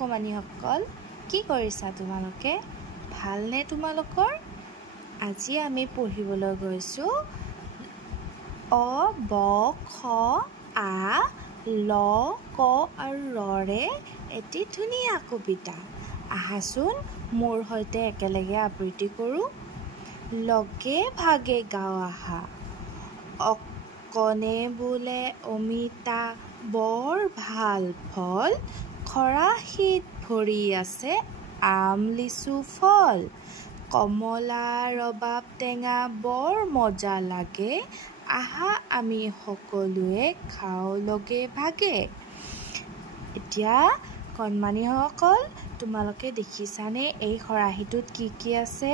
অকমানিসকল কি কৰিছা তোমালোকে ভালনে তোমালোকৰ আজি আমি পঢ়িবলৈ গৈছো অ ব খ আ ল ক আৰু ৰৰে এটি ধুনীয়া কবিতা আহাচোন মোৰ সৈতে একেলগে আবৃত্তি কৰো লগে ভাগে গাও আহা অকনে বোলে অমিতা বৰ ভাল ফল খৰাহিত ভৰি আছে আম লিচু ফল কমলা ৰবাব টেঙা বৰ মজা লাগে আহা আমি সকলোৱে খাও লগে ভাগে এতিয়া কণমানিসকল তোমালোকে দেখিছানে এই খৰাহিটোত কি আছে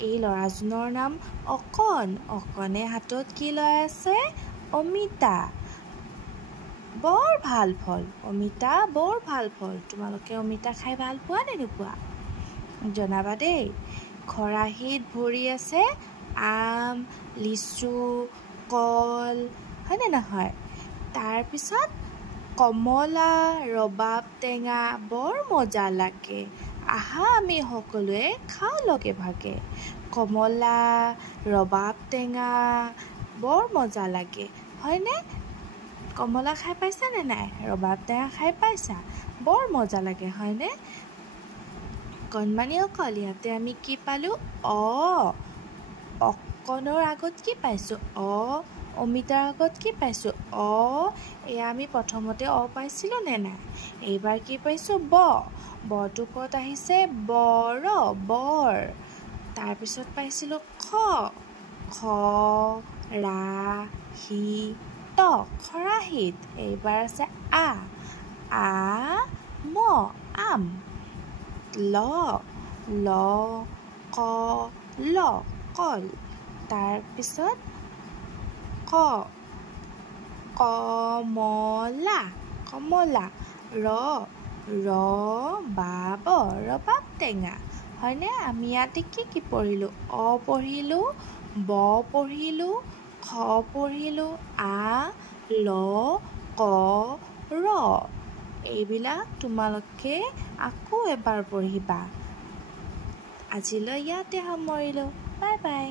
এই লৰাজনৰ নাম অকনে হাতত কি লৈ আছে অমিতা বৰ ভাল ফল অমিতা বৰ ভাল ফল তোমালোকে অমিতা খাই ভাল পোৱা নে নোপোৱা জনাবা দেই খৰাহিত ভৰি আছে আম লিচু কল হয়নে নহয় তাৰ পিছত কমলা ৰবাব টেঙা বৰ মজা লাগে আহা আমি সকলোৱে খাও লগে ভাগে কমলা ৰবাব টেঙা বৰ মজা লাগে হয়নে কমলা খাই পাইছা নে নাই ৰবাব টেঙা খাই পাইছা বৰ মজা লাগে হয়নে কণমানিসকল ইয়াতে আমি কি পালো অকণৰ আগত কি পাইছো অমিতাৰ আগত কি পাইছো এয়া আমি প্ৰথমতে পাইছিলো নে নাই এইবাৰ কি পাইছো বটো ক'ত আহিছে বৰ তাৰপিছত পাইছিলো খ ৰা হি ত খৰাহিত এইবাৰ আছে আম ল কল তাৰপিছত কমলা ৰবাব টেঙা হয়নে আমি ইয়াতে কি পঢ়িলো পঢ়িলো ব পঢ়িলো খ পঢ়িলো আ ল ক ৰ এইবিলাক তোমালোকে আকৌ এবাৰ পঢ়িবা আজিলৈ ইয়াতে সামৰিলো বাই বাই